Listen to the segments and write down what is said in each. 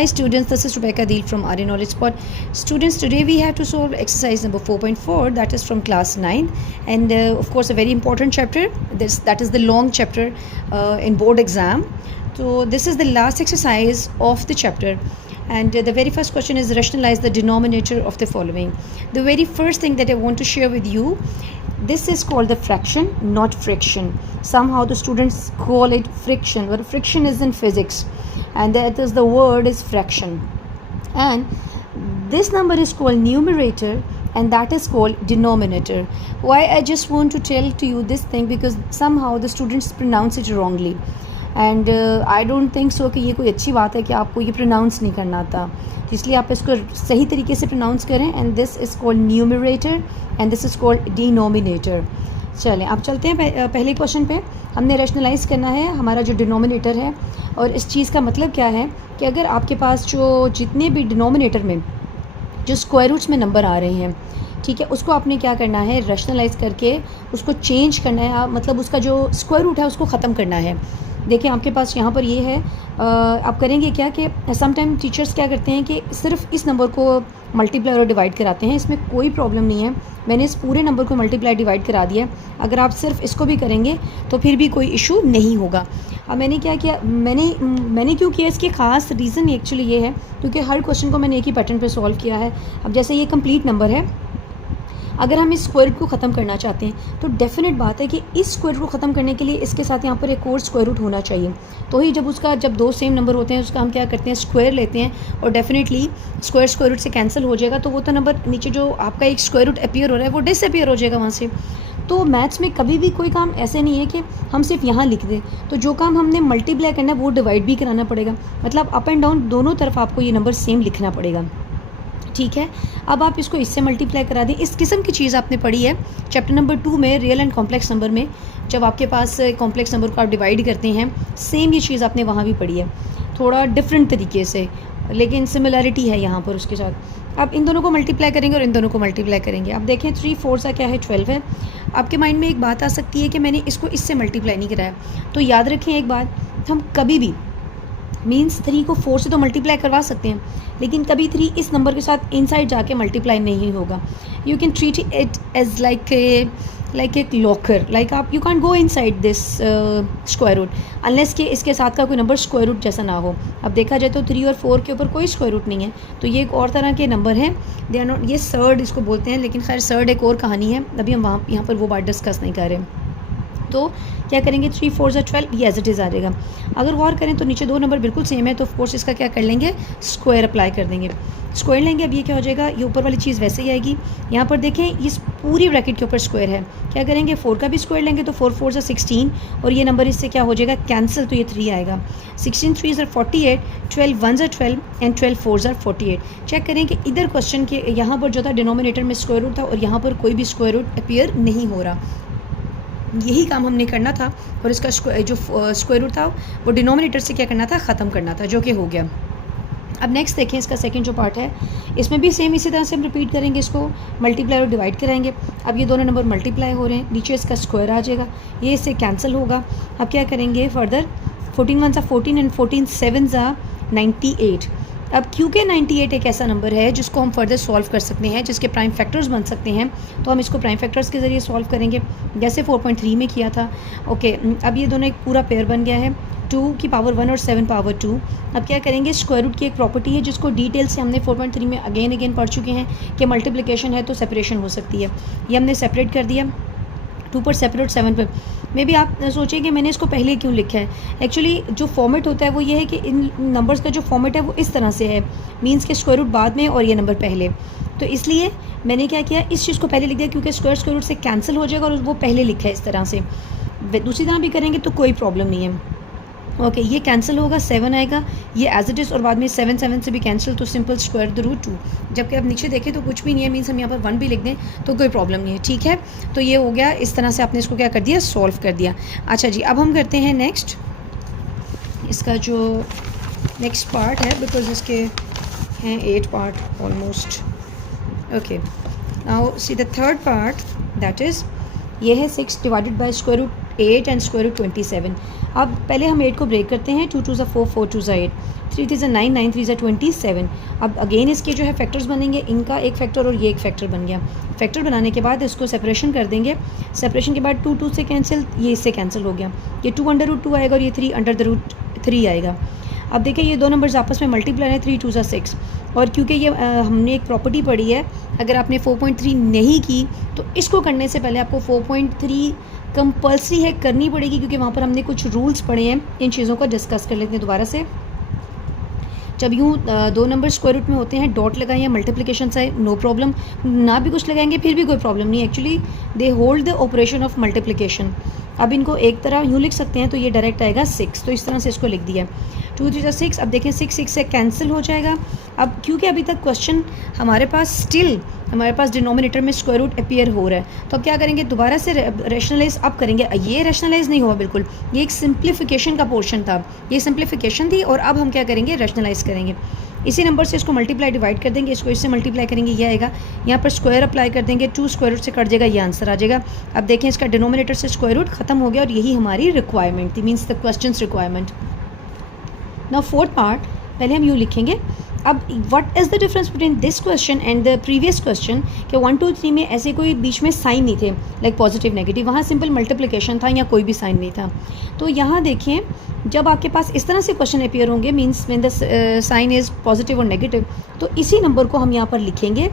Hi students, this is Rebecca Deal from Arya Knowledge Spot. Students, today we have to solve exercise number 4.4, that is from class 9, and of course a very important chapter. That is the long chapter in board exam. So this is the last exercise of the chapter, and the very first question is rationalize the denominator of the following. The very first thing that I want to share with you, this is called the fraction, not friction. Somehow the students call it friction, but friction is in physics, and that is the word is fraction. And this number is called numerator, and that is called denominator. Why I just want to tell to you this thing, because somehow the students pronounce it wrongly, and I don't think so कि ये कोई अच्छी बात है कि आपको ये pronounce नहीं करना आता, इसलिए आप इसको सही तरीके से pronounce करें. And this is called numerator and this is called denominator. चलें अब चलते हैं पहले क्वेश्चन पे. हमने रैशनलाइज करना है हमारा जो डिनोमिनेटर है, और इस चीज़ का मतलब क्या है कि अगर आपके पास जो जितने भी डिनोमिनेटर में जो स्क्वायर रूट्स में नंबर आ रहे हैं, ठीक है, उसको आपने क्या करना है, रैशनलाइज करके उसको चेंज करना है. मतलब उसका जो स्क्वायर रूट है उसको ख़त्म करना है. देखिए आपके पास यहाँ पर ये है, आप करेंगे क्या कि समटाइम टीचर्स क्या करते हैं कि सिर्फ इस नंबर को मल्टीप्लाई और डिवाइड कराते हैं. इसमें कोई प्रॉब्लम नहीं है, मैंने इस पूरे नंबर को मल्टीप्लाई डिवाइड करा दिया. अगर आप सिर्फ इसको भी करेंगे तो फिर भी कोई इशू नहीं होगा. अब मैंने क्या किया, मैंने क्यों किया, इसकी ख़ास रीज़न एक्चुअली ये है क्योंकि हर क्वेश्चन को मैंने एक ही पैटर्न पे सॉल्व किया है. अब जैसे ये कंप्लीट नंबर है, अगर हम इस स्क्वायर रूट को ख़त्म करना चाहते हैं तो डेफिनेट बात है कि इस स्क्वायर रूट को ख़त्म करने के लिए इसके साथ यहाँ पर एक और स्क्वायर रूट होना चाहिए. तो ही जब दो सेम नंबर होते हैं उसका हम क्या करते हैं, स्क्वायर लेते हैं, और डेफिनेटली स्क्वायर रूट से कैंसिल हो जाएगा. तो वो तो नंबर नीचे जो आपका एक स्क्वायर रूट अपीयर हो रहा है वो डिसअपीयर हो जाएगा वहाँ से. तो मैथ्स में कभी भी कोई काम ऐसे नहीं है कि हम सिर्फ यहाँ लिख दें. तो जो काम हमने मल्टीप्लाई करना है वो डिवाइड भी कराना पड़ेगा. मतलब अप एंड डाउन दोनों तरफ आपको ये नंबर सेम लिखना पड़ेगा. ठीक है, अब आप इसको इससे मल्टीप्लाई करा दें. इस किस्म की चीज़ आपने पढ़ी है चैप्टर नंबर 2 में, रियल एंड कॉम्प्लेक्स नंबर में. जब आपके पास कॉम्प्लेक्स नंबर को आप डिवाइड करते हैं, सेम ये चीज़ आपने वहाँ भी पढ़ी है, थोड़ा डिफरेंट तरीके से, लेकिन सिमिलैरिटी है यहाँ पर उसके साथ. अब इन दोनों को मल्टीप्लाई करेंगे और इन दोनों को मल्टीप्लाई करेंगे. अब देखें 3 4 सा क्या है, 12 है. आपके माइंड में एक बात आ सकती है कि मैंने इसको इससे मल्टीप्लाई नहीं कराया. तो याद रखें एक बात, हम कभी भी मीन्स 3 को 4 से तो मल्टीप्लाई करवा सकते हैं, लेकिन कभी 3 इस नंबर के साथ इनसाइड जाके मल्टीप्लाई नहीं होगा. You can treat it as like a locker, like आप you can go inside this square root unless कि इसके साथ का कोई नंबर स्क्वायर रूट जैसा ना हो. अब देखा जाए तो 3 और 4 के ऊपर कोई स्क्वायर रूट नहीं है, तो ये एक और तरह के नंबर हैं. दे आर नॉट, ये सर्ड इसको बोलते हैं, लेकिन खैर सर्ड एक और कहानी है, अभी हम यहाँ पर वो बात डिस्कस नहीं कर रहे. तो क्या करेंगे, 3 4 ज़ा 12, ये एज इट इज़ आ जाएगा. अगर गौर करें तो नीचे दो नंबर बिल्कुल सेम है, तो ऑफकोर्स इसका क्या कर लेंगे, स्क्वायर अप्लाई कर देंगे, स्क्वायर लेंगे. अब ये क्या हो जाएगा, ये ऊपर वाली चीज़ वैसे ही आएगी. यहाँ पर देखें इस पूरी ब्रैकेट के ऊपर स्क्वायर है, क्या करेंगे 4 का भी स्क्वायर लेंगे, तो 4 4 ज़ा 16, और ये नंबर इससे क्या हो जाएगा, कैंसिल, तो ये 3 आएगा. 16 3 ज़ा 48, 12 1 ज़ा 12 एंड 12 4 ज़ा 48. चेक करें कि इधर क्वेश्चन के यहाँ पर जो था डिनोमिनेटर में स्क्वायर रूट था, और यहाँ पर कोई भी स्क्वायर रूट अपीयर नहीं हो रहा. यही काम हमने करना था, और इसका जो स्क्वायर रूट था वो डिनोमिनेटर से क्या करना था, ख़त्म करना था, जो कि हो गया. अब नेक्स्ट देखें, इसका सेकंड जो पार्ट है, इसमें भी सेम इसी तरह से हम रिपीट करेंगे, इसको मल्टीप्लाई और डिवाइड कराएंगे. अब ये दोनों नंबर मल्टीप्लाई हो रहे हैं, नीचे इसका स्क्वायर आ जाएगा, ये इससे कैंसिल होगा. अब क्या करेंगे फर्दर, 14 1 ज़ा 14 एंड 14 7 ज़ा 98. अब क्योंकि 98 एक ऐसा नंबर है जिसको हम फर्दर सॉल्व कर सकते हैं, जिसके प्राइम फैक्टर्स बन सकते हैं, तो हम इसको प्राइम फैक्टर्स के ज़रिए सॉल्व करेंगे, जैसे 4.3 में किया था. ओके, अब ये दोनों एक पूरा पेयर बन गया है, 2 की पावर 1 और 7 पावर 2. अब क्या करेंगे, स्क्वायर रूट की एक प्रॉपर्टी है जिसको डिटेल से हमने 4.3 में अगेन पढ़ चुके हैं कि मल्टीप्लिकेशन है तो सेपरेशन हो सकती है. ये हमने सेपरेट कर दिया, 2 पर सेपरेट 7 पर. मे भी आप सोचें कि मैंने इसको पहले क्यों लिखा है. एक्चुअली जो फॉर्मेट होता है वो ये है कि इन नंबर्स का जो फॉर्मेट है वो इस तरह से है, मींस के स्क्वायर रूट बाद में और ये नंबर पहले. तो इसलिए मैंने क्या किया, इस चीज़ को पहले लिख दिया, क्योंकि स्क्वायर रूट से कैंसिल हो जाएगा, और वो पहले लिखा है इस तरह से. दूसरी तरह भी करेंगे तो कोई प्रॉब्लम नहीं है. ओके, ये कैंसिल होगा, 7 आएगा, ये एज इट इज़, और बाद में 7 7 से भी कैंसिल, तो सिंपल स्क्वायर द रूट 2. जबकि अब नीचे देखें तो कुछ भी नहीं है, मीन्स हम यहाँ पर 1 भी लिख दें तो कोई प्रॉब्लम नहीं है. ठीक है, तो ये हो गया, इस तरह से आपने इसको क्या कर दिया, सॉल्व कर दिया. अच्छा जी, अब हम करते हैं नेक्स्ट, इसका जो नेक्स्ट पार्ट है, बिकॉज इसके हैं 8 part almost. Okay, now see the third part, that is ये है 6 divided by square root 8 and square root 27. अब पहले हम 8 को ब्रेक करते हैं, 2 2 ज़ा 4, 4 2 ज़ा 8, 3 3 ज़ा 9, 9 3 ज़ा 27। अब अगेन इसके जो है फैक्टर्स बनेंगे, इनका एक फैक्टर और ये एक फैक्टर बन गया। फैक्टर बनाने के बाद इसको सेपरेशन कर देंगे, सेपरेशन के बाद 2 2 से कैंसिल, ये इससे कैंसिल हो गया, ये 2√2 आएगा और ये 3√3 आएगा। अब देखिए ये दो नंबर्स आपस में मल्टीप्लाई है, 3 2 ज़ा 6, और क्योंकि ये हमने एक प्रॉपर्टी पढ़ी है, अगर आपने 4.3 नहीं की तो इसको करने से पहले आपको 4.3 कंपल्सरी है करनी पड़ेगी, क्योंकि वहाँ पर हमने कुछ रूल्स पढ़े हैं। इन चीज़ों को डिस्कस कर लेते हैं दोबारा से। जब यूँ दो नंबर स्क्वायर रूट में होते हैं, डॉट लगाएं या मल्टीप्लिकेशन से नो प्रॉब्लम, ना भी कुछ लगाएंगे फिर भी कोई प्रॉब्लम नहीं। Actually they hold the operation of multiplication. अब इनको एक तरह यूँ लिख सकते हैं तो ये डायरेक्ट आएगा 6, तो इस तरह से इसको लिख दिया 2 3 6। अब देखें 6 6 से कैंसिल हो जाएगा। अब क्योंकि अभी तक क्वेश्चन हमारे पास डिनोमिनेटर में स्क्वायर रूट अपीयर हो रहा है, तो अब क्या करेंगे, दोबारा से रैशनलाइज अब करेंगे। ये रैशनलाइज नहीं हुआ बिल्कुल, ये एक सिंप्लीफिकेशन का पोर्शन था, ये सिंप्लीफिकेशन थी, और अब हम क्या करेंगे, रैशनलाइज करेंगे। इसी नंबर से इसको मल्टीप्लाई डिवाइड कर देंगे, इसको इससे मल्टीप्लाई करेंगे, ये आएगा। यहाँ पर स्क्वायर अप्लाई कर देंगे, 2 स्क्वायर रूट से कट जाएगा, ये आंसर आ जाएगा। अब देखें इसका डिनोमिनेटर से स्क्वायर रूट खत्म हो गया, और यही हमारी रिक्वायरमेंट थी, means the questions requirement. Now fourth part, पहले हम यूँ लिखेंगे। अब what is the difference between this question and the previous question, कि 1 2 3 में ऐसे कोई बीच में साइन नहीं थे, लाइक पॉजिटिव नेगेटिव, वहाँ सिंपल मल्टीप्लिकेशन था या कोई भी साइन नहीं था। तो यहाँ देखिए जब आपके पास इस तरह से क्वेश्चन अपीयर होंगे, means when the sign is positive और नेगेटिव, तो इसी नंबर को हम यहाँ पर लिखेंगे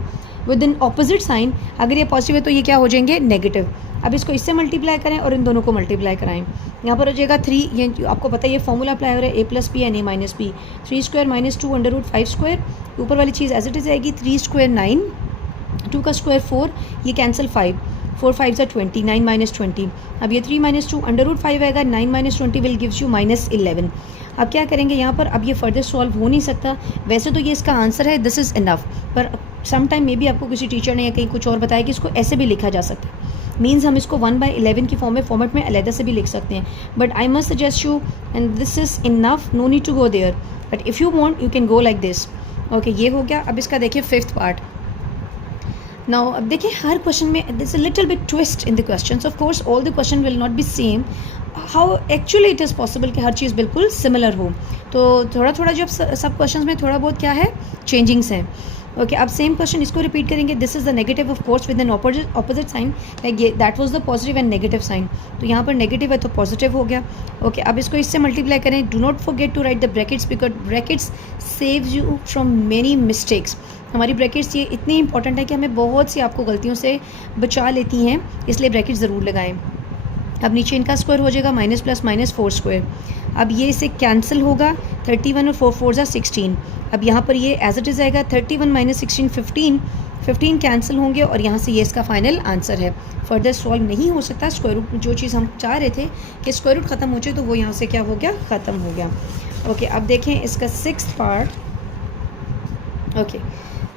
विद इन ऑपोजिट साइन। अगर ये पॉजिटिव है तो ये क्या हो जाएंगे, नेगेटिव। अब इसको इससे मल्टीप्लाई करें और इन दोनों को मल्टीप्लाई कराएं। यहाँ पर हो जाएगा 3, ये आपको पता है ये फॉर्मूला अप्लाई हो रहा है, a + b and a - b, 3 square - 2 √5 square, ऊपर वाली चीज़ एज इट इज़ आएगी, 3 स्क्वायर 9, 2 का स्क्वायर 4, ये कैंसिल 5, 4 5 ज़ा 20, 9 - 20। अब ये 3 - 2 √5 आएगा, 9 - 20 विल गिव्स यू -11। अब क्या करेंगे यहाँ पर, अब ये फर्दर सॉल्व हो नहीं सकता। वैसे तो ये इसका आंसर है, दिस इज़ इनफ, पर सम टाइम मे बी आपको किसी टीचर ने या कहीं कुछ और बताया कि इसको ऐसे भी लिखा जा सकता है, मीन्स हम इसको 1/11 की फॉर्मेट में अलहदा से भी लिख सकते हैं। But I must suggest you and this is enough, no need to go there, but if you want you can go like this. Okay, ये हो गया। अब इसका देखिए फिफ्थ पार्ट। नाउ अब देखिए हर क्वेश्चन में this a little bit twist in the questions. Of course all the question will not B same, how actually it is possible कि हर चीज़ बिल्कुल सिमिलर हो। तो थोड़ा थोड़ा जब सब क्वेश्चंस में थोड़ा बहुत क्या है, चेंजिंग्स हैं। ओके, अब सेम क्वेश्चन इसको रिपीट करेंगे। This is the negative of course with an opposite sign, like ये that was the positive and negative sign, तो यहाँ पर नेगेटिव है तो पॉजिटिव हो गया। ओके, अब इसको इससे मल्टीप्लाई करें। Do not forget to write the brackets, because brackets saves you from many mistakes. हमारी ब्रैकेट्स ये इतनी इंपॉर्टेंट है कि हमें बहुत सी आपको गलतियों से बचा लेती हैं, इसलिए ब्रैकेट ज़रूर लगाएं। अब नीचे इनका स्क्वायर हो जाएगा -+ -4 स्क्वायर। अब ये इसे कैंसिल होगा, 31 और 4 4 ज़ा 16। अब यहाँ पर ये एज इट इज़ आएगा, 31 - 16 15, 15 कैंसिल होंगे, और यहाँ से ये इसका फाइनल आंसर है। फर्दर सॉल्व नहीं हो सकता। स्क्वायर रूट जो चीज़ हम चाह रहे थे कि स्क्वायर रूट ख़त्म हो जाए, तो वो यहाँ से क्या हो गया, ख़त्म हो गया। ओके, अब देखें इसका sixth part. Okay,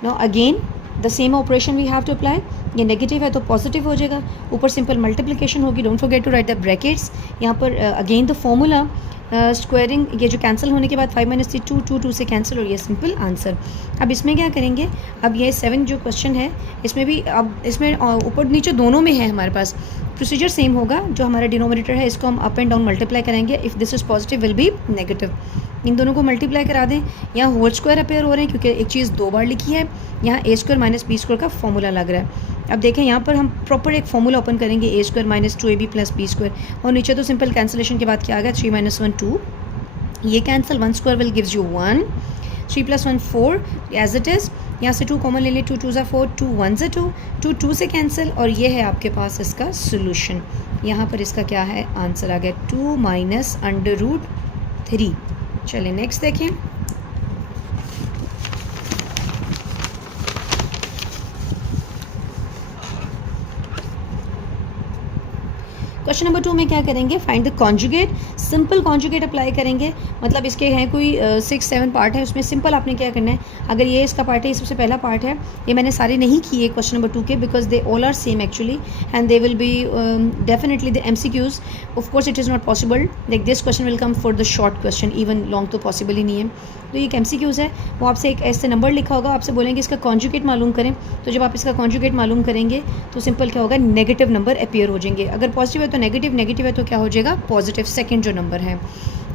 now again the same operation we have to apply. ये नेगेटिव है तो पॉजिटिव हो जाएगा, ऊपर सिंपल मल्टीप्लिकेशन होगी। Don't forget to write the brackets. यहाँ पर अगेन द फॉर्मूला स्क्वायरिंग, ये जो कैंसिल होने के बाद 5 - 3 2 2 2 से कैंसिल, और ये सिंपल आंसर। अब इसमें क्या करेंगे, अब ये 7 जो क्वेश्चन है इसमें भी, अब इसमें ऊपर नीचे दोनों में है हमारे पास प्रोसीजर सेम होगा। जो हमारा डिनोमिनेटर है इसको हम अप एंड डाउन मल्टीप्लाई करेंगे। If this is positive will be negative. इन दोनों को मल्टीप्लाई करा दें। यहाँ होल स्क्वायर अपेयर हो रहे हैं क्योंकि एक चीज़ 2 बार लिखी है। यहाँ a² - b² का फॉर्मूला लग रहा है। अब देखें यहाँ पर हम प्रॉपर एक फॉर्मूला ओपन करेंगे, a² - 2ab + b², और नीचे तो सिंपल कैंसिलेशन के बाद क्या आ गया, 3 - 1 2, ये cancel, 1 square will gives you 1, 3 + 1 4 as it is. यहाँ से 2 कॉमन ले लें, 2 2 ज़ा 4, 2 1 ज़ा 2, 2 2 से कैंसिल, और ये है आपके पास इसका सोल्यूशन। यहाँ पर इसका क्या है, आंसर आ गया 2 - √3। चलिए नेक्स्ट देखें। क्वेश्चन नंबर 2 में क्या करेंगे, find the conjugate. Simple conjugate apply करेंगे, मतलब इसके हैं कोई 6 7 पार्ट है, उसमें सिंपल आपने क्या करना है। अगर ये इसका पार्ट है, ये सबसे पहला पार्ट है, ये मैंने सारे नहीं किए क्वेश्चन नंबर 2 के, because they all are same actually, and they will be definitely the MCQs। Of course it is not possible, like this question will come for the short question, even long तो possible ही नहीं है। तो ये एक MCQs है, वो आपसे एक ऐसे नंबर लिखा होगा, आपसे बोलेंगे इसका कॉन्जुगेट मालूम करें। तो जब आप इसका कॉन्जुगेट मालूम करेंगे तो सिंपल क्या होगा, नेगेटिव नंबर अपीयर हो जाएंगे। अगर पॉजिटिव है तो नेगेटिव, नेगेटिव है तो क्या हो जाएगा पॉजिटिव, सेकेंड जो नंबर है।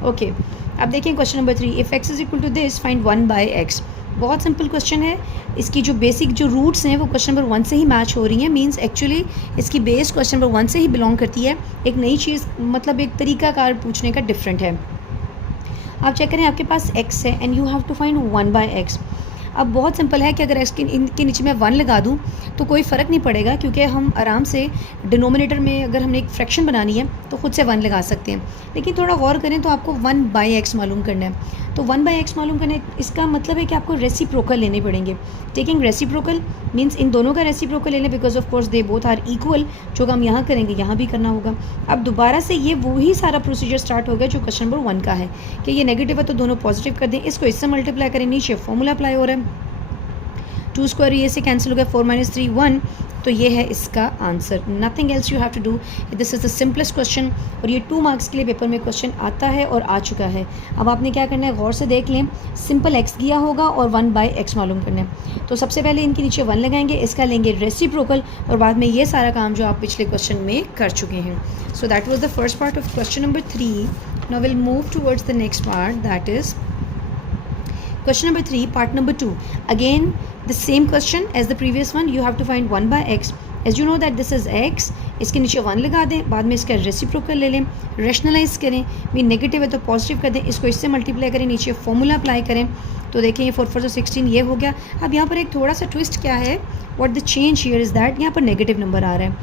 ओके, अब देखिए question number 3, if x is equal to this find 1/x। बहुत सिंपल क्वेश्चन है, इसकी जो बेसिक जो रूट्स हैं वो क्वेश्चन नंबर 1 से ही मैच हो रही हैं, मींस एक्चुअली इसकी बेस क्वेश्चन नंबर 1 से ही बिलोंग करती है। एक नई चीज़ मतलब एक तरीकाकार पूछने का डिफरेंट है। आप चेक करें, आपके पास x है and you have to find 1/x। अब बहुत सिंपल है कि अगर x के इनके नीचे मैं 1 लगा दूं तो कोई फ़र्क नहीं पड़ेगा, क्योंकि हम आराम से डिनोमिनेटर में अगर हमने एक फ्रैक्शन बनानी है तो ख़ुद से 1 लगा सकते हैं। लेकिन थोड़ा गौर करें तो आपको 1/x मालूम करना है। तो 1/x मालूम करना है, इसका मतलब है कि आपको रेसिप्रोकल लेने पड़ेंगे। टेकिंग रेसिप्रोकल मीन्स इन दोनों का रेसिप्रोकल लेने, because of course they both are equal. जो काम यहाँ करेंगे यहाँ भी करना होगा। अब दोबारा से ये वही सारा प्रोसीजर स्टार्ट हो गया जो क्वेश्चन नंबर 1 का है कि ये नेगेटिव है तो दोनों पॉजिटिव कर दें, इसको इससे मल्टीप्लाई करें, नीचे फॉर्मूला अप्लाई हो रहा है, 2 स्क्वायर ये से कैंसिल हो गया, 4 - 3 1, तो ये है इसका answer. Nothing else you have to do, this is the simplest question और ये 2 मार्क्स के लिए पेपर में क्वेश्चन आता है और आ चुका है। अब आपने क्या करना है, गौर से देख लें, सिंपल x दिया होगा और 1/x मालूम करना है। तो सबसे पहले इनके नीचे 1 लगाएंगे, इसका लेंगे रेसिप्रोकल और बाद में ये सारा काम जो आप पिछले क्वेश्चन में कर चुके हैं। सो that was the first part of question number 3। Now will move towards the next part, that is question number 3, part number 2. Again the same question as the previous one, you have to find 1/x. as you know that this is x, इसके नीचे 1 लगा दें, बाद में इसका reciprocal ले लें, rationalise करें, मीन नेगेटिव है तो पॉजिटिव कर दें, इसको इससे मल्टीप्लाई करें, नीचे फॉर्मूला अप्लाई करें, तो देखें ये 4 4 16 ये हो गया। अब यहाँ पर एक थोड़ा सा ट्विस्ट क्या है, what the change here is that यहाँ पर नेगेटिव नंबर आ रहा है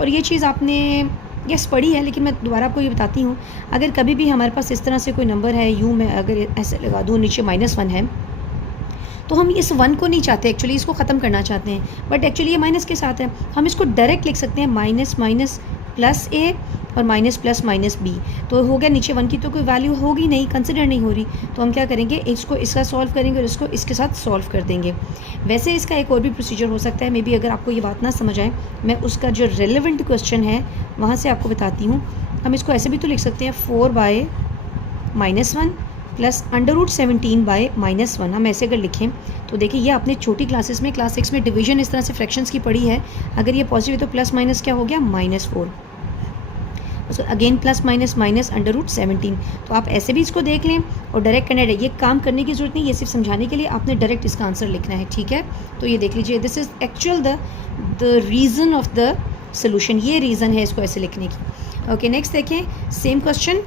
और ये चीज़ आपने यस पढ़ी है, लेकिन मैं दोबारा आपको ये बताती हूँ। अगर कभी भी हमारे पास इस तरह से कोई नंबर है, यूँ मैं अगर ऐसे लगा दूँ, नीचे -1 है, तो हम इस 1 को नहीं चाहते, एक्चुअली इसको ख़त्म करना चाहते हैं, बट एक्चुअली ये माइनस के साथ है। हम इसको डायरेक्ट लिख सकते हैं माइनस माइनस प्लस ए और माइनस प्लस माइनस बी, तो हो गया। नीचे 1 की तो कोई वैल्यू होगी नहीं, कंसिडर नहीं हो रही, तो हम क्या करेंगे, इसको इसका सॉल्व करेंगे और इसको इसके साथ सॉल्व कर देंगे। वैसे इसका एक और भी प्रोसीजर हो सकता है, मे बी अगर आपको ये बात ना समझ आए, मैं उसका जो रेलेवेंट क्वेश्चन है वहाँ से आपको बताती हूँ। हम इसको ऐसे भी तो लिख सकते हैं 4/-1 प्लस √17/-1। हम ऐसे अगर लिखें तो देखिए ये आपने छोटी क्लासेस में क्लास 6 में डिवीजन इस तरह से फ्रैक्शंस की पढ़ी है। अगर ये पॉजिटिव है तो प्लस माइनस क्या हो गया, -4। Again plus minus minus √17। तो आप ऐसे भी इसको देख लें और डायरेक्ट करना है, ये काम करने की ज़रूरत नहीं, ये सिर्फ समझाने के लिए आपने डायरेक्ट इसका आंसर लिखना है, ठीक है। तो ये देख लीजिए, this is actual the reason of the solution, ये रीज़न है इसको ऐसे लिखने की। ओके, नेक्स्ट देखें, सेम क्वेश्चन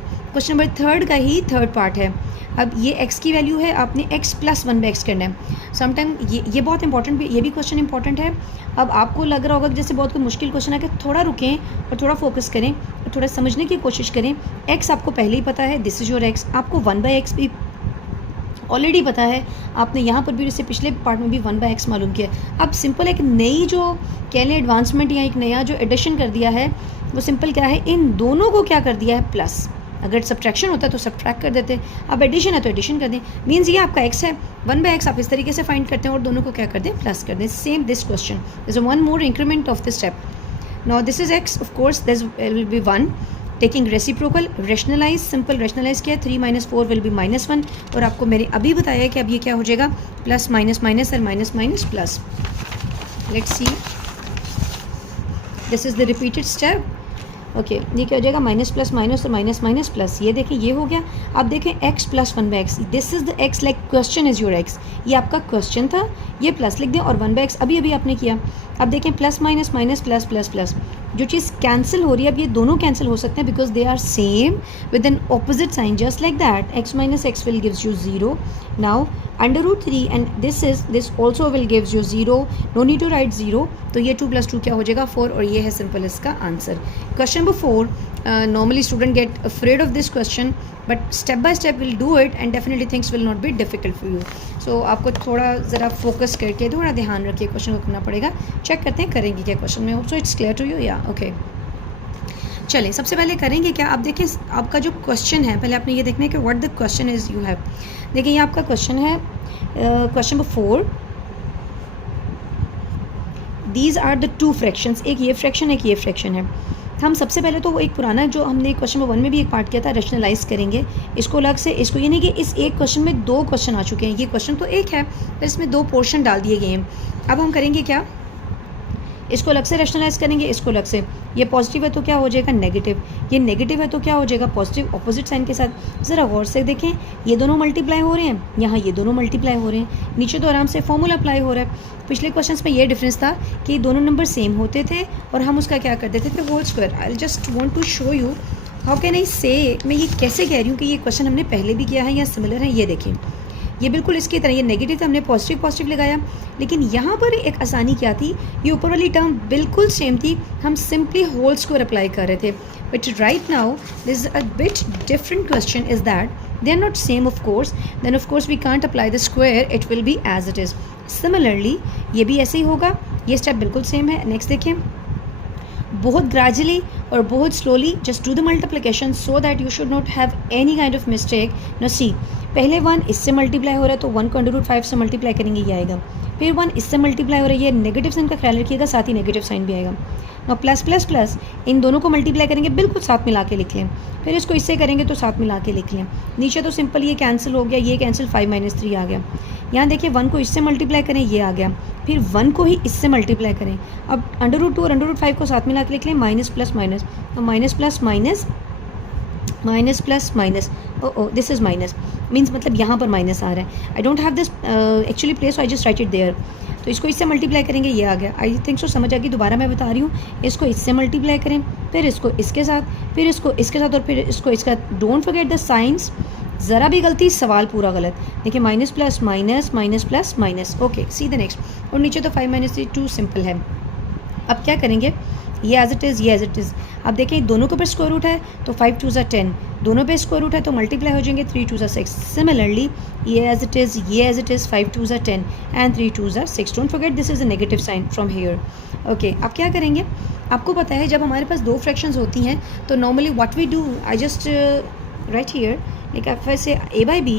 नंबर 3 का ही थर्ड पार्ट है। अब ये x की वैल्यू है, आपने x + 1/x करना है। समटाइम ये बहुत इंपॉर्टेंट भी, ये भी क्वेश्चन इंपॉर्टेंट है। अब आपको लग रहा होगा कि जैसे बहुत कोई मुश्किल क्वेश्चन है, कि थोड़ा रुकें और थोड़ा फोकस करें और थोड़ा समझने की कोशिश करें। x आपको पहले ही पता है, दिस इज़ योर x, आपको 1/x भी ऑलरेडी पता है, आपने यहाँ पर भी इससे पिछले पार्ट में भी 1/x मालूम किया। अब सिंपल एक नई जो कह लें एडवांसमेंट या एक नया जो एडिशन कर दिया है, वो सिंपल क्या है, इन दोनों को क्या कर दिया है, प्लस। अगर सब्ट्रैक्शन होता है तो सब्ट्रैक्ट कर देते, अब एडिशन है तो एडिशन कर दें। मीन्स ये आपका x है, 1/x आप इस तरीके से फाइंड करते हैं और दोनों को क्या कर दें, प्लस कर दें। Same this question is one more increment of this step. Now this is x, of course this will be 1, taking reciprocal, rationalise, simple rationalise किया, 3 - 4 विल बी -1। और आपको मैंने अभी बताया कि अब ये क्या हो जाएगा, प्लस माइनस माइनस और minus minus plus. Let's see, this is the repeated step. Okay, ये क्या हो जाएगा, माइनस प्लस माइनस और माइनस माइनस प्लस। ये देखें, ये हो गया। अब देखें x + 1/x, this is the x like question is your x, ये आपका क्वेश्चन था, ये प्लस लिख दें और 1/x अभी अभी आपने किया। अब देखें plus minus minus plus plus plus, जो चीज़ कैंसिल हो रही है, अब ये दोनों कैंसिल हो सकते हैं because they are same with an opposite sign, just like that. x - x will gives you 0. Now √3 and this also will gives you 0, no need to write 0, तो ये 2 + 2 क्या हो जाएगा, 4, और ये है सिंपल इसका answer. Question number 4, normally student get afraid of this question, but step by step will do it and definitely things will not be difficult for you. So आपको थोड़ा ज़रा फोकस करके थोड़ा ध्यान रखिए, क्वेश्चन को करना पड़ेगा। चेक करते हैं करेंगे क्या क्वेश्चन में, so it's clear to you, या ओके। चलें, सबसे पहले करेंगे क्या, आप देखिए आपका जो क्वेश्चन है, पहले आपने ये देखना है कि what the question is you have. देखिए ये आपका क्वेश्चन है, question number 4, these are the 2 fractions, एक ये फ्रैक्शन एक ये फ्रैक्शन है। हम सबसे पहले तो वो एक पुराना जो हमने क्वेश्चन नंबर 1 में भी एक पार्ट किया था, रैशनलाइज करेंगे इसको अलग से। इसको ये नहीं कि इस एक क्वेश्चन में 2 क्वेश्चन आ चुके हैं, ये क्वेश्चन तो एक है पर इसमें 2 पोर्शन डाल दिए गए हैं। अब हम करेंगे क्या, इसको अलग से रैशनलाइज करेंगे, इसको अलग से। ये पॉजिटिव है तो क्या हो जाएगा नेगेटिव, ये नेगेटिव है तो क्या हो जाएगा पॉजिटिव, ऑपोजिट साइन के साथ। ज़रा गौर से देखें, ये दोनों मल्टीप्लाई हो रहे हैं, यहाँ ये दोनों मल्टीप्लाई हो रहे हैं, नीचे तो आराम से फॉर्मूला अप्लाई हो रहा है। पिछले क्वेश्चंस में ये डिफरेंस था कि दोनों नंबर सेम होते थे और हम उसका क्या कर देते थे whole square. I just want to show you how can I say, मैं ये कैसे कह रही हूँ कि ये क्वेश्चन हमने पहले भी किया है या सिमिलर है। ये देखें, ये बिल्कुल इसकी तरह, ये नेगेटिव था, हमने पॉजिटिव पॉजिटिव लगाया, लेकिन यहाँ पर एक आसानी क्या थी, ये ऊपर वाली टर्म बिल्कुल सेम थी, हम सिंपली होल स्क्वायर अप्लाई कर रहे थे। But right now this a bit different question is that they are not same of course, then of course we can't apply the square, it will be as it is. Similarly ये भी ऐसे ही होगा, ये step बिल्कुल same है। Next देखें, बहुत gradually और बहुत slowly just do the multiplication so that you should not have any kind of mistake. No see, पहले 1 इससे मल्टीप्लाई हो रहा है तो 1 को √5 से मल्टीप्लाई करेंगे, ये आएगा। फिर 1 इससे मल्टीप्लाई हो रहा है, ये नेगेटिव साइन का ख्याल रखिएगा, साथ ही नेगेटिव साइन भी आएगा। ना प्लस प्लस प्लस, इन दोनों को मल्टीप्लाई करेंगे, बिल्कुल साथ मिला के लिख लें। फिर इसको इससे करेंगे तो साथ मिला के लिख लें। नीचे तो सिंपल ये कैंसिल हो गया, ये कैंसिल, 5 - 3 आ गया। यहाँ देखिए 1 को इससे मल्टीप्लाई करें, ये आ गया। फिर 1 को ही इससे मल्टीप्लाई करें। अब √2 और √5 को साथ मिला के लिख लें, माइनस प्लस माइनस, तो minus plus minus, minus plus minus, oh this is minus, means मतलब यहाँ पर माइनस आ रहा है। I don't have this actually place, I just write it there. तो इसको इससे मल्टीप्लाई करेंगे, ये आ गया। आई थिंक सो समझ आ गई, दोबारा मैं बता रही हूँ। इसको इससे मल्टीप्लाई करें, फिर इसको इसके साथ, फिर इसको इसके साथ, और फिर इसको इसका। डोंट फॉरगेट द साइंस, ज़रा भी गलती सवाल पूरा गलत। देखिए minus plus minus, minus plus minus. Okay, see the next. और नीचे तो 5 - 3 2 सिंपल है। अब क्या करेंगे, ये एज इट इज़, ये एज इट इज़। अब देखें दोनों के ऊपर स्क्वायर रूट है तो 5 2 = 10, दोनों पे स्क्वायर रूट है तो मल्टीप्लाई हो जाएंगे, 3 2 = 6। सिमिलरली ये एज इट इज़, ये as it is, 5 2 = 10 and 3 2 = 6। Don't forget this is a negative sign from here. Okay, अब क्या करेंगे, आपको पता है जब हमारे पास दो फ्रैक्शंस होती हैं तो normally what we do, I just write here, like if I say a/b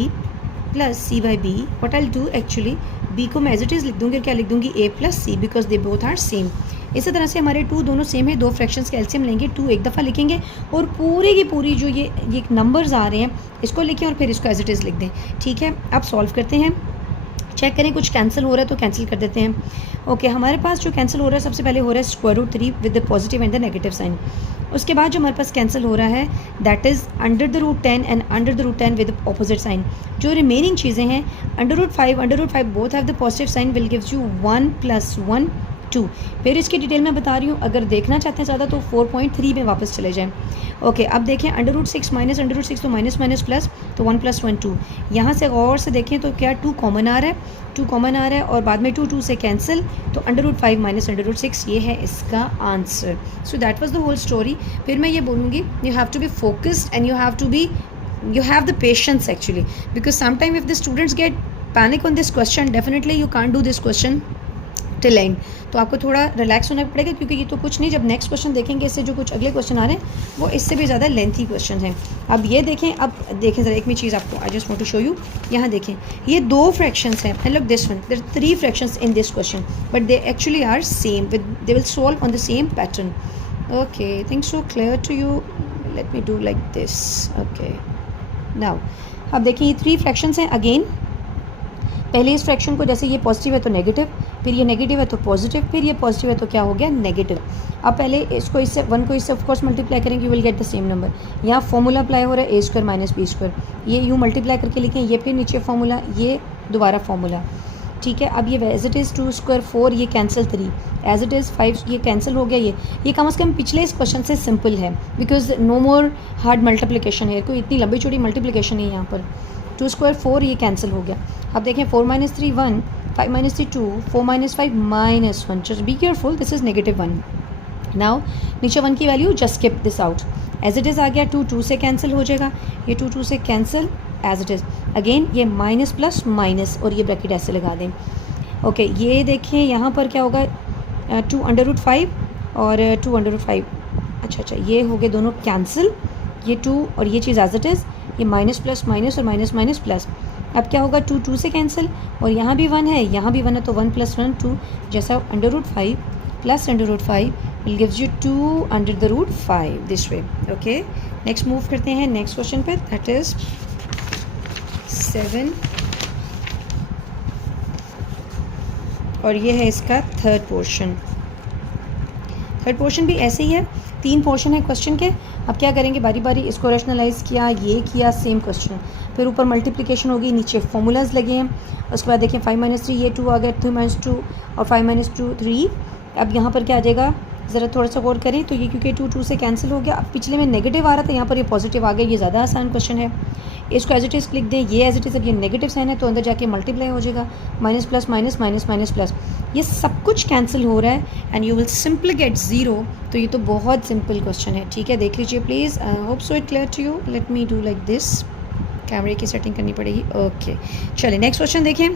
plus c/b, what I'll do actually, b को मैं एज इट इज़ लिख दूँगी और क्या लिख दूँगी, a + c, because they both are same. इसी तरह से हमारे 2 दोनों सेम है, दो फ्रैक्शंस का एलसीएम लेंगे, 2 एक दफ़ा लिखेंगे और पूरी की पूरी जो ये नंबर्स आ रहे हैं इसको लिखें और फिर इसको एज इट इज़ लिख दें। ठीक है, अब सॉल्व करते हैं, चेक करें कुछ कैंसिल हो रहा है तो कैंसिल कर देते हैं। ओके, हमारे पास जो कैंसिल हो रहा है सबसे पहले हो रहा है √3 with the positive and the negative sign. उसके बाद जो हमारे पास कैंसिल हो रहा है that is √10 and √10 with opposite sign. जो रिमेनिंग चीज़ें हैं √5 both have the positive sign will gives you 1 + 1 2। फिर इसकी डिटेल में बता रही हूँ, अगर देखना चाहते हैं ज़्यादा तो 4.3 में वापस चले जाएं। ओके, अब देखें √6 माइनस √6 तो माइनस माइनस प्लस, तो 1 + 1 2। यहाँ से गौर से देखें तो क्या 2 कॉमन आ रहा है, 2 कॉमन आ रहा है और बाद में 2 से कैंसिल, तो √5 माइनस √6 ये है इसका answer. So that was the whole story. फिर मैं ये बोलूँगी, you have to be focused and you have the patience actually, because sometimes if the students get panic on this question, definitely you can't do this question till end। तो आपको थोड़ा relax होना पड़ेगा, क्योंकि ये तो कुछ नहीं, जब नेक्स्ट क्वेश्चन देखेंगे इससे जो कुछ अगले क्वेश्चन आ रहे हैं वो इससे भी ज़्यादा लेंथी क्वेश्चन है। अब ये देखें, अब देखें ज़रा एक भी चीज़ आपको, I just want to show you. यहाँ देखें ये 2 फ्रैक्शंस हैं, and look this one, there are 3 fractions in this question but they actually are same, they will solve on the same pattern. Okay, think so clear to you, let me do like this. Okay, now अब देखिए ये 3 fractions हैं। Again पहले इस fraction को, जैसे ये positive है तो नेगेटिव, फिर ये नेगेटिव है तो पॉजिटिव, फिर ये पॉजिटिव है तो क्या हो गया नेगेटिव। अब पहले इसको इससे 1 को इससे ऑफकोर्स मल्टीप्लाई करेंगे, you will get the same number. यहाँ फॉर्मूला अप्लाई हो रहा है a² - b², ये यूँ मल्टीप्लाई करके लिखें, ये फिर नीचे फार्मूला, ये दोबारा फार्मूला। ठीक है, अब ये एज इट इज़ 2² 4, ये कैंसिल 3, एज इट इज़ 5, ये कैंसिल हो गया। ये कम से कम पिछले इस क्वेश्चन से सिंपल है, because no more hard multiplication है, कोई इतनी लंबी चौड़ी मल्टीप्लिकेशन नहीं है यहाँ पर। 2² 4 ये कैंसिल हो गया। अब देखें 4 - 3 1, 5 - 3 2, 4 - 5 -1। Just be careful, this is -1। Now नीचे 1 की value just skip this out, as it is आ गया। 2 से कैंसिल हो जाएगा, ये 2 से cancel, as it is. Again ये माइनस प्लस माइनस और ये ब्रैकेट ऐसे लगा दें। ओके, ये देखिए यहाँ पर क्या होगा, 2 √5 और 2 √5, अच्छा ये हो गए दोनों कैंसिल, ये 2 और ये चीज़ एज इट इज़, ये माइनस प्लस माइनस और माइनस माइनस प्लस। अब क्या होगा, 2 से कैंसिल और यहाँ भी 1 है, यहाँ भी 1 है, तो 1 + 1 2, जैसा √5 plus √5 will gives you 2 √5 this way. Okay, next move करते हैं नेक्स्ट क्वेश्चन पे, दैट इज़ 7 और ये है इसका 3rd पोर्शन। थर्ड पोर्शन भी ऐसे ही है, 3 पोर्शन है क्वेश्चन के। अब क्या करेंगे, बारी बारी इसको रैशनलाइज़ किया, ये किया, सेम क्वेश्चन, फिर ऊपर मल्टीप्लिकेशन होगी, नीचे फॉर्मूलाज लगे हैं। उसके बाद देखें 5 - 3 ये 2 आ गया, 3 - 2 और 5 - 2 3। अब यहाँ पर क्या आ जाएगा, ज़रा थोड़ा सा गौर करें तो ये क्योंकि 2 से कैंसिल हो गया। अब पिछले में नेगेटिव आ रहा था, यहाँ पर ये पॉजिटिव आ गया। ये ज़्यादा आसान क्वेश्चन है, इसको एज इट इज़ लिख दें, ये एज इट इज़। अब ये नेगेटिव साइन है तो अंदर जाके मल्टीप्लाई हो जाएगा, minus plus minus minus minus plus, ये सब कुछ कैंसिल हो रहा है and you will simply get 0। तो ये तो बहुत सिंपल क्वेश्चन है, ठीक है, देख लीजिए please. I hope so it clear to you. Let me do like this, कैमरे की सेटिंग करनी पड़ेगी। ओके, चलिए नेक्स्ट क्वेश्चन देखें।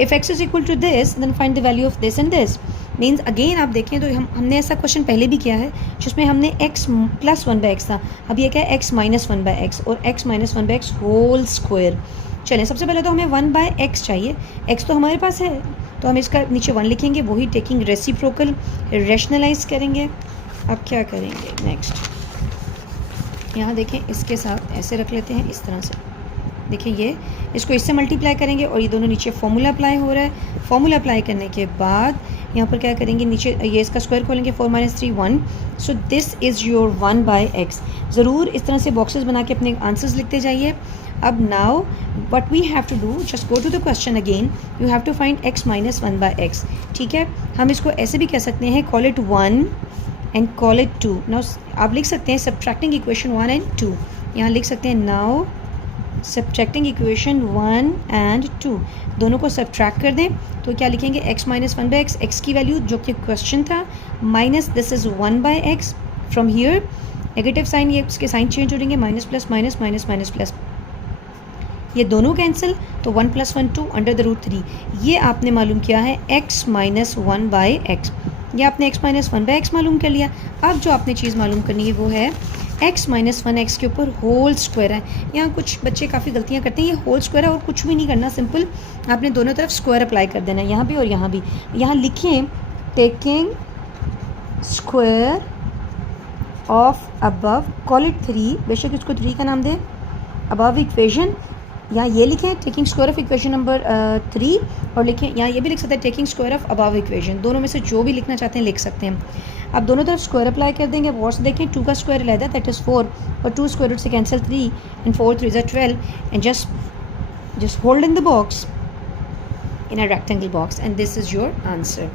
If x is equal to this then find the value of this and this. Means again आप देखें तो हमने ऐसा क्वेश्चन पहले भी किया है जिसमें हमने x + 1/x था। अब ये क्या है, x - 1/x और x - 1/x होल स्क्वायर। चलें, सबसे पहले तो हमें 1/x चाहिए, x तो हमारे पास है तो हम इसका नीचे 1 लिखेंगे, वही टेकिंग रेसिप्रोकल, रैशनलाइज करेंगे। अब क्या करेंगे नेक्स्ट, यहाँ देखें इसके साथ ऐसे रख लेते हैं, इस तरह से देखिए, ये इसको इससे मल्टीप्लाई करेंगे और ये दोनों नीचे फॉर्मूला अप्लाई हो रहा है। फॉर्मूला अप्लाई करने के बाद यहाँ पर क्या करेंगे, नीचे ये इसका स्क्वायर खोलेंगे, 4 - 3 1। So this is your 1/x। ज़रूर इस तरह से बॉक्सेस बना के अपने आंसर्स लिखते जाइए। अब now what we have to do, just go to the question again, you have to find x - 1/x। ठीक है, हम इसको ऐसे भी कह सकते हैं, call it 1 and call it 2। Now आप लिख सकते हैं सब्ट्रैक्टिंग इक्वेशन 1 एंड 2, यहाँ लिख सकते हैं नाउ सब्ट्रैक्टिंग इक्वेशन 1 एंड 2, दोनों को सब्ट्रैक्ट कर दें तो क्या लिखेंगे, x - 1/x, x की वैल्यू जो कि क्वेश्चन था, minus this is 1/x। From here negative sign, ये इसके साइन चेंज हो जाएंगे, minus plus minus minus minus plus, ये दोनों कैंसिल, तो 1 + 1 2 अंडर द रूट 3। ये आपने मालूम किया है x - 1/x, ये आपने x - 1/x मालूम कर लिया। अब जो आपने चीज़ मालूम करनी है वो है x - 1x के ऊपर होल स्क्वायर है। यहाँ कुछ बच्चे काफ़ी गलतियाँ करते हैं, ये होल स्क्वायर है और कुछ भी नहीं करना, सिंपल आपने दोनों तरफ स्क्वायर अप्लाई कर देना है, यहाँ भी और यहाँ भी। यहाँ लिखें taking square of above, call it 3, बेशक इसको 3 का नाम दें, अबव इक्वेशन। यहाँ ये लिखें taking square of equation number 3, और लिखें यहाँ ये भी लिख सकते हैं taking square of above equation. दोनों में से जो भी लिखना चाहते हैं लिख सकते हैं। अब दोनों तरफ स्क्वायर अप्लाई कर देंगे। वॉट्स देखें, 2 का स्क्वायर लेदा दैट इज़ 4 और 2 स्क्वायर रूट से cancel 3 and 4 3 is 12 and just hold in the box in a rectangle box and this is your answer.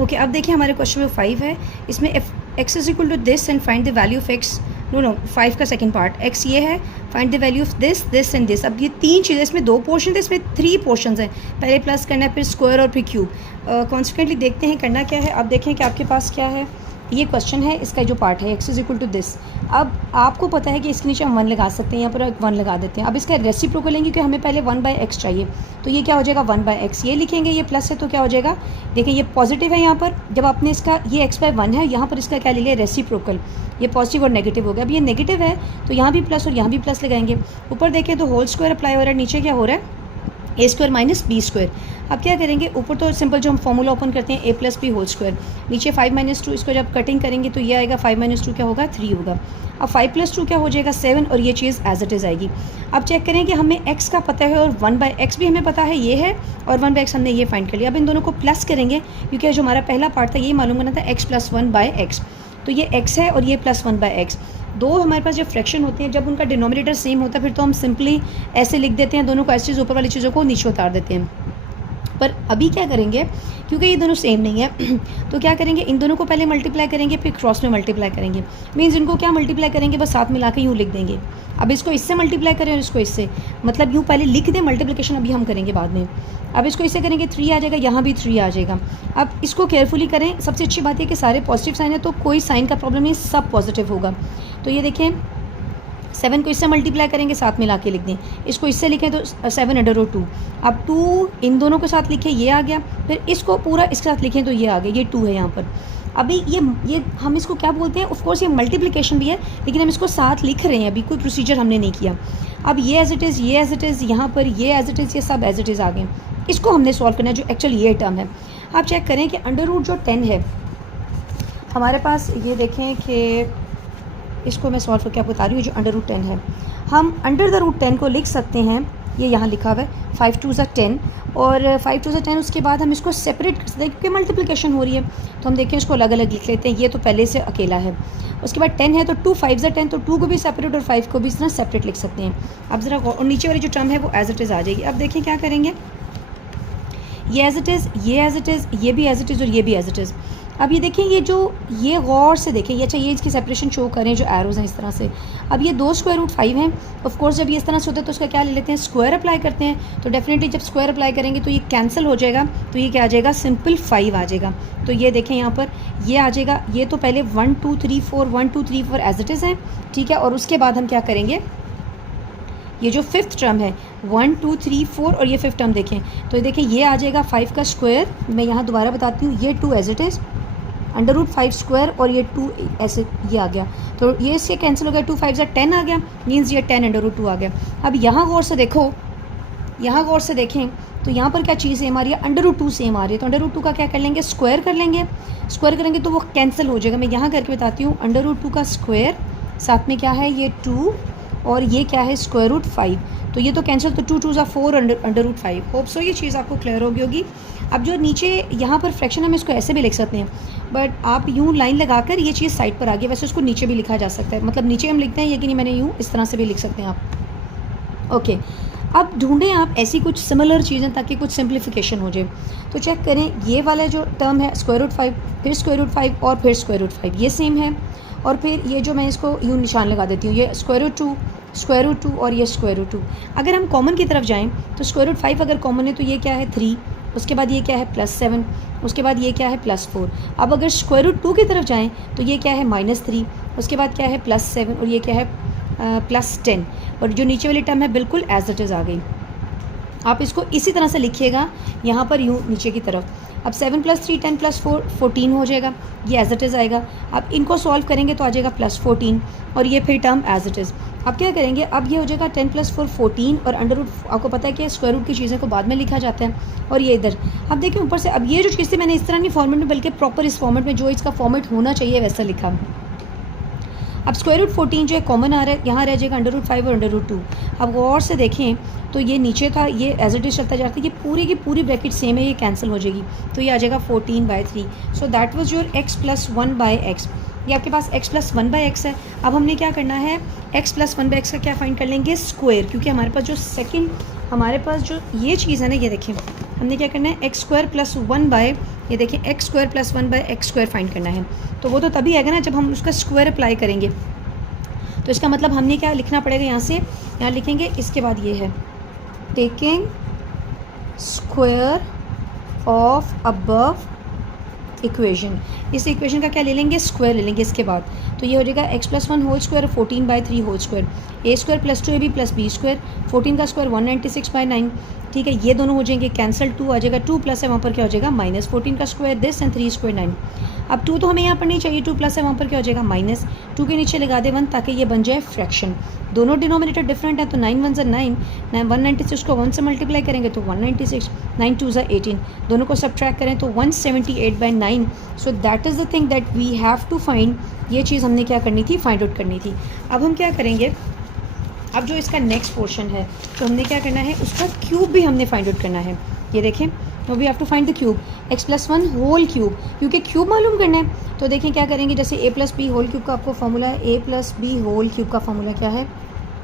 Okay, अब देखिए हमारे क्वेश्चन में 5 है, इसमें if x is equal to this and find the value of x, no 5 का second part, x ये है, find the value of this this and this. अब ये 3 चीज़ें, इसमें 2 पोर्शन थे, इसमें 3 पोर्शन हैं, पहले प्लस करना है, फिर स्क्वायर और फिर क्यूब। कॉन्सिक्वेंटली देखते हैं करना क्या है। अब देखें कि आपके पास क्या है, ये क्वेश्चन है, इसका जो पार्ट है x is equal to this. अब आपको पता है कि इसके नीचे हम 1 लगा सकते हैं, यहाँ पर 1 लगा देते हैं। अब इसका रेसिप्रोकल लेंगे क्योंकि हमें पहले 1/x चाहिए, तो ये क्या हो जाएगा 1/x, ये लिखेंगे, ये प्लस है तो क्या हो जाएगा, देखें ये पॉजिटिव है यहाँ पर, जब आपने इसका ये x/1 है, यहाँ पर इसका क्या ले लिया रेसिप्रोकल, ये पॉजिटिव और नेगेटिव हो गया। अब ये नेगेटिव है तो यहाँ भी प्लस और यहाँ भी प्लस लगाएंगे। ऊपर देखें तो होल स्क्वायर अप्लाई हो रहा है, नीचे क्या हो रहा है a² माइनस b²। अब क्या करेंगे, ऊपर तो सिंपल जो हम फॉर्मूला ओपन करते हैं a + b होल स्क्वायर, नीचे 5 - 2, इसको जब कटिंग करेंगे तो ये आएगा 5 - 2 क्या होगा 3 होगा। अब 5 + 2 क्या हो जाएगा 7 और ये चीज़ एज इट इज़ आएगी। अब चेक करें कि हमें x का पता है और 1/x भी हमें पता है, ये है, और 1/x हमने ये फाइंड कर लिया। अब इन दोनों को प्लस करेंगे क्योंकि जो हमारा पहला पार्ट था ये मालूम करना था x + 1/x, तो ये x है और ये + 1/x। दो हमारे पास जब फ्रैक्शन होते हैं, जब उनका डिनोमिनेटर सेम होता है, फिर तो हम सिंपली ऐसे लिख देते हैं, दोनों को ऐसी चीज़ ऊपर वाली चीज़ों को नीचे उतार देते हैं। पर अभी क्या करेंगे, क्योंकि ये दोनों सेम नहीं है तो क्या करेंगे, इन दोनों को पहले मल्टीप्लाई करेंगे, फिर क्रॉस में मल्टीप्लाई करेंगे। मीन्स इनको क्या मल्टीप्लाई करेंगे, बस साथ मिला के यूँ लिख देंगे। अब इसको इससे मल्टीप्लाई करें और इसको इससे, मतलब यूँ पहले लिख दें, मल्टीप्लिकेशन अभी हम करेंगे बाद में। अब इसको इससे करेंगे 3 आ जाएगा, यहाँ भी 3 आ जाएगा। अब इसको केयरफुली करें, सबसे अच्छी बात है कि सारे पॉजिटिव साइन है तो कोई साइन का प्रॉब्लम नहीं, सब पॉजिटिव होगा। तो ये देखें 7 को इससे मल्टीप्लाई करेंगे, साथ में ला के लिख दें, इसको इससे लिखें तो 7/2। अब 2 इन दोनों के साथ लिखें, ये आ गया, फिर इसको पूरा इसके साथ लिखें तो ये आ गया, ये 2 है यहाँ पर। अभी ये हम इसको क्या बोलते हैं, ऑफकोर्स ये मल्टीप्लिकेशन भी है, लेकिन हम इसको साथ लिख रहे हैं, अभी कोई प्रोसीजर हमने नहीं किया। अब ये एज इट इज़, ये एज इट इज़, यहाँ पर ये एज इट इज़, ये सब एज इट इज़ आ गए। इसको हमने सॉल्व करना है, जो एक्चुअली ये टर्म है। आप चेक करें कि अंडर रूट जो 10 है हमारे पास, ये देखें कि इसको मैं सॉल्व करके आपको बता रही हूँ, जो अंडर रूट 10 है, हम अंडर द रूट 10 को लिख सकते हैं ये यहाँ लिखा हुआ है 5 2 ज़ा 10 और 5 2 ज़ा 10। उसके बाद हम इसको सेपरेट कर सकते हैं क्योंकि मल्टीप्लिकेशन हो रही है, तो हम देखें इसको अलग अलग लिख लेते हैं। ये तो पहले से अकेला है। उसके बाद 10 है तो 2 5 ज़ा 10, तो 2 को भी सेपरेट और 5 को भी इस तरह सेपरेट लिख सकते हैं। अब ज़रा और नीचे वाली जो टर्म है वो एज इट इज़ आ जाएगी। अब देखें क्या करेंगे, ये एज इट इज़, ये एज इट इज़, ये भी एज इट इज़ और ये भी एज इट इज़। अब ये देखें, ये गौर से देखें, ये अच्छा ये इसकी सेपरेशन शो करें जो एरोज़ हैं इस तरह से। अब ये 2 स्क्वायर रूट 5 हैं। ऑफ कोर्स जब ये इस तरह से होता है तो उसका क्या ले लेते हैं, स्क्वायर अप्लाई करते हैं। तो डेफिनेटली जब स्क्वायर अप्लाई करेंगे तो ये कैंसिल हो जाएगा, तो ये क्या आ जाएगा, सिंपल 5 आ जाएगा। तो ये देखें यहाँ पर ये आ जाएगा। ये तो पहले 1 2 3 4 1 2 3 4 एज इट इज़ हैं, ठीक है। और उसके बाद हम क्या करेंगे, ये जो फिफ्थ टर्म है 1 2 3 4 और ये फिफ्थ टर्म देखें, तो ये देखें ये आ जाएगा 5 का स्क्वायर। मैं यहाँ दोबारा बताती हूँ, ये 2 as it is under root 5 square और ये 2 ऐसे ये आ गया, तो ये इससे कैंसिल हो गया। 2 5 ज़ा 10 आ गया, मीन्स ये 10 अंडर रूट 2 आ गया। अब यहाँ गौर से देखो, यहाँ गौर से देखें तो यहाँ पर क्या चीज़ सेम आ रही है, अंडर रूट 2 सेम आ रही है। तो अंडर रूट 2 का क्या कर लेंगे, स्क्वायर कर लेंगे। स्क्वायर करेंगे तो वो कैंसिल हो जाएगा। मैं यहाँ करके बताती हूँ, अंडर रूट 2 का स्क्वायर, साथ में क्या है ये 2 और ये क्या है स्क्वायर रूट 5, तो ये तो कैंसिल, तो 2 2 ज़ा 4 अंडर रूट 5। होप सो ये चीज़ आपको क्लियर होगी। अब जो नीचे यहाँ पर फ्रैक्शन हम इसको ऐसे भी लिख सकते हैं, बट आप यूँ लाइन लगाकर ये चीज़ साइड पर आ गई। वैसे उसको नीचे भी लिखा जा सकता है, मतलब नीचे हम लिखते हैं, ये कि नहीं मैंने यूँ इस तरह से भी लिख सकते हैं आप। ओके, अब ढूंढें आप ऐसी कुछ सिमिलर चीज़ें ताकि कुछ सिंप्लीफिकेशन हो जाए। तो चेक करें, ये वाला जो टर्म है स्क्वायर रूट 5, फिर स्क्वायर रूट 5 और फिर स्क्वायर रूट 5, ये सेम है। और फिर ये जो मैं इसको यूँ निशान लगा देती हूँ, ये स्क्वायर रूट 2 और ये स्क्वायर रूट 2। अगर हम कॉमन की तरफ जाएँ तो स्क्वायर रूट 5 अगर कॉमन है तो ये क्या है 3, उसके बाद ये क्या है +7, उसके बाद ये क्या है +4। अब अगर स्क्वायर रूट 2 की तरफ जाएँ तो ये क्या है -3, उसके बाद क्या है +7 और ये क्या है +10। और जो नीचे वाली टर्म है बिल्कुल एज इट इज़ आ गई। आप इसको इसी तरह से लिखिएगा यहाँ पर यूँ नीचे की तरफ। अब 7 + 3 10 + 4 14 हो जाएगा, ये एज इट इज़ आएगा। अब इनको सॉल्व करेंगे तो आ जाएगा +14 और ये फिर टर्म एज इट इज़। अब क्या करेंगे, अब ये हो जाएगा 10 + 4 14 और अंडर रूट, आपको पता है कि स्क्वायर रूट की चीज़ें को बाद में लिखा जाता है। और ये इधर अब देखिए ऊपर से, अब ये जो चीज़ थी मैंने इस तरह नहीं फॉर्मेट में बल्कि प्रॉपर इस फॉर्मेट में जो इसका फॉर्मेट होना चाहिए वैसा लिखा। अब स्क्वायर रूट 14 जो है कॉमन आ रहा है, यहाँ रह जाएगा अंडर रूट 5 और अंडर रूट 2। अब गौर से देखें तो ये नीचे था, ये एज इट इज़ चलता जाता है, ये पूरी की पूरी ब्रैकेट सेम है, ये कैंसिल हो जाएगी, तो ये आ जाएगा 14/3। सो that was your x + 1/x। ये आपके पास x + 1/x है। अब हमने क्या करना है, x + 1/x का क्या फाइंड कर लेंगे, स्क्वायर, क्योंकि हमारे पास जो सेकंड, हमारे पास जो ये चीज़ है ना, ये देखें हमने क्या करना है, x² + 1/, ये देखें x² + 1/x² फाइंड करना है। तो वो तो तभी आएगा ना जब हम उसका स्क्वायर अप्लाई करेंगे। तो इसका मतलब हमने क्या लिखना पड़ेगा, यहाँ से यहाँ लिखेंगे, इसके बाद ये है taking square of above equation. इस इक्वेशन का क्या ले लेंगे, स्क्वायर ले लेंगे इसके बाद। तो ये हो जाएगा x + 1 whole square 14/3 whole square, a² + 2ab + b², 14 का स्क्वायर 196/9, ठीक है। ये दोनों हो जाएंगे कैंसिल, 2 आ जाएगा, 2 प्लस है वहाँ पर क्या हो जाएगा -14 का स्क्वायर दिस एंड 3² 9। अब 2 तो हमें यहाँ पर नहीं चाहिए, 2 प्लस है वहाँ पर क्या हो जाएगा -2 के नीचे लगा दे 1 ताकि ये बन जाए फ्रैक्शन। दोनों डिनोमिनेटर डिफरेंट है, तो 9 1 9, 196 को 1 से मल्टीप्लाई करेंगे तो 196, 9 2 18, दोनों को सब्ट्रैक्ट करें तो 178/9। So that is the thing that we have to find. ये चीज़ हमने क्या करनी थी, फाइंड आउट करनी थी। अब हम क्या करेंगे, अब जो इसका नेक्स्ट पोर्शन है तो हमने क्या करना है, उसका क्यूब भी हमने फाइंड आउट करना है। ये देखें, तो we have to find the cube, x + 1 whole cube, क्योंकि क्यूब मालूम करना है। तो देखें क्या करेंगे, जैसे a + b होल क्यूब का आपको फार्मूला है, a + b होल क्यूब का फार्मूला क्या है,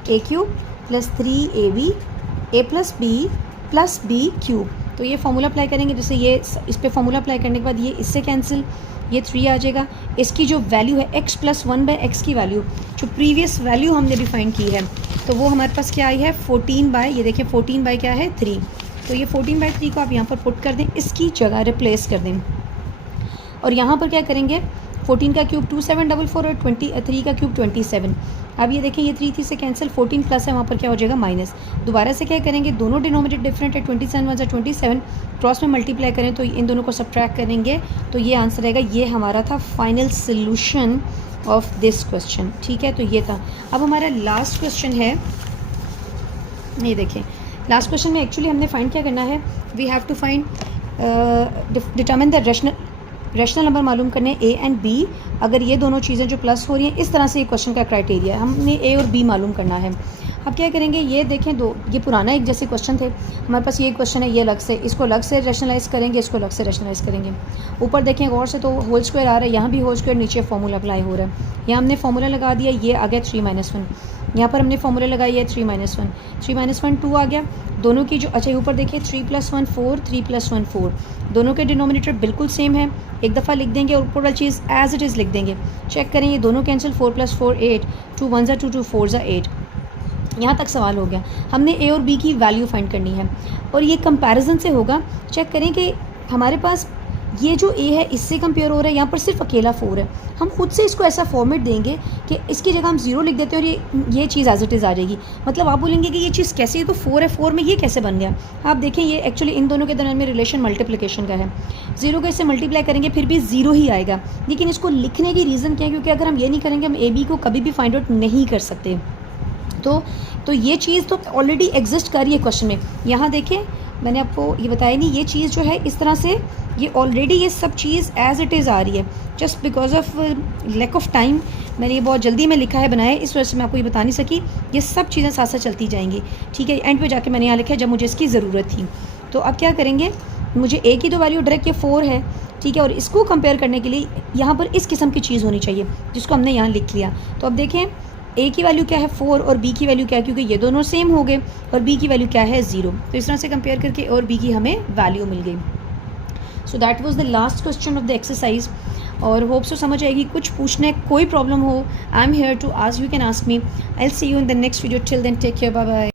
a³ + 3ab a + b + b³। तो ये फार्मूला अप्लाई करेंगे, जैसे ये इस पे फार्मूला अप्लाई करने के बाद ये इससे कैंसिल, ये 3 आ जाएगा। इसकी जो वैल्यू है x + 1/x की वैल्यू, जो प्रीवियस वैल्यू हमने भी फाइंड की है, तो वो हमारे पास क्या आई है 14 ये देखें 14 क्या है 3। तो ये 14/3 को आप यहाँ पर पुट कर दें, इसकी जगह रिप्लेस कर दें। और यहाँ पर क्या करेंगे, 14 का क्यूब 2744 और 23 का क्यूब 27। अब ये देखें ये 3 से कैंसिल, 14 प्लस है वहाँ पर क्या हो जाएगा माइनस। दोबारा से क्या करेंगे, दोनों डिनोमिनेटर डिफरेंट है, 27 1 27, क्रॉस में मल्टीप्लाई करें तो इन दोनों को सब्ट्रैक्ट करेंगे तो ये आंसर आएगा। ये हमारा था final solution of this question, ठीक है। तो ये था। अब हमारा लास्ट क्वेश्चन है, ये देखें लास्ट क्वेश्चन में एक्चुअली हमने फाइंड क्या करना है, we have to find determine the rational number मालूम करने a एंड b। अगर ये दोनों चीज़ें जो प्लस हो रही हैं, इस तरह से ये क्वेश्चन का क्राइटेरिया है, हमने a और b मालूम करना है। अब क्या करेंगे, ये देखें दो, ये पुराना एक जैसे क्वेश्चन थे, हमारे पास ये क्वेश्चन है, ये अलग से, इसको अलग से रैशनलाइज़ करेंगे, इसको अलग से रैशनलाइज़ करेंगे। ऊपर देखें गौर से, तो होल स्क्वायर आ रहा है, यहाँ भी होल स्क्वायर, नीचे फार्मूला अप्लाई हो रहा है। यहाँ हमने फार्मूला लगा दिया, ये आ गया 3 - 1, यहाँ पर हमने फार्मूला लगाई है 3 - 1, 3 - 1 2 आ गया। दोनों की जो, अच्छा ऊपर देखिए 3 + 1 4, 3 + 1 4, दोनों के डिनोमिनेटर बिल्कुल सेम है, एक दफ़ा लिख देंगे और ऊपर वाली चीज़ एज इट इज़ लिख देंगे। चेक करें, ये दोनों कैंसिल, 4 + 4 8, 2 1 = 2, 2 4 = 8। यहाँ तक सवाल हो गया। हमने ए और बी की वैल्यू फाइंड करनी है और ये कंपैरिजन से होगा। चेक करें कि हमारे पास ये जो ए है इससे कंपेयर हो रहा है, यहाँ पर सिर्फ अकेला 4 है। हम खुद से इसको ऐसा फॉर्मेट देंगे कि इसकी जगह हम 0 लिख देते हैं और ये चीज़ एज इट इज़ आ जाएगी। मतलब आप बोलेंगे कि ये चीज़ कैसे है, तो 4 है, 4 में ये कैसे बन गया। आप देखें, ये एक्चुअली इन दोनों के दरमियान में रिलेशन मल्टीप्लिकेशन का है। 0 को इससे मल्टीप्लाई करेंगे फिर भी 0 ही आएगा। लेकिन इसको लिखने की रीज़न क्या है, क्योंकि अगर हम ये नहीं करेंगे हम ए बी को कभी भी फाइंड आउट नहीं कर सकते। तो ये चीज़ तो ऑलरेडी एग्जिस्ट कर रही है क्वेश्चन में। यहाँ देखें, मैंने आपको ये बताया नहीं, ये चीज़ जो है इस तरह से, ये ऑलरेडी ये सब चीज़ एज इट इज़ आ रही है। Just because of lack of time मैंने ये बहुत जल्दी में लिखा है, बनाया है, इस वजह से मैं आपको ये बता नहीं सकी। ये सब चीज़ें साथ साथ चलती जाएंगी, ठीक है। एंड पे जाके मैंने यहाँ लिखा है जब मुझे इसकी ज़रूरत थी। तो अब क्या करेंगे, मुझे ए की तो वैल्यू डायरेक्ट ये 4 है, ठीक है, और इसको कंपेयर करने के लिए यहाँ पर इस किस्म की चीज़ होनी चाहिए जिसको हमने यहाँ लिख लिया। तो अब देखें, ए की वैल्यू क्या है 4 और बी की वैल्यू क्या है, क्योंकि ये दोनों सेम हो गए, और बी की वैल्यू क्या है 0। तो इस तरह से कंपेयर करके और बी की हमें वैल्यू मिल गई। So that was the last question of the exercise. और होप सो समझ आएगी। कुछ पूछने कोई प्रॉब्लम हो, I am here to ask, you can ask me. I will see you in the next video. Till then take care, bye bye.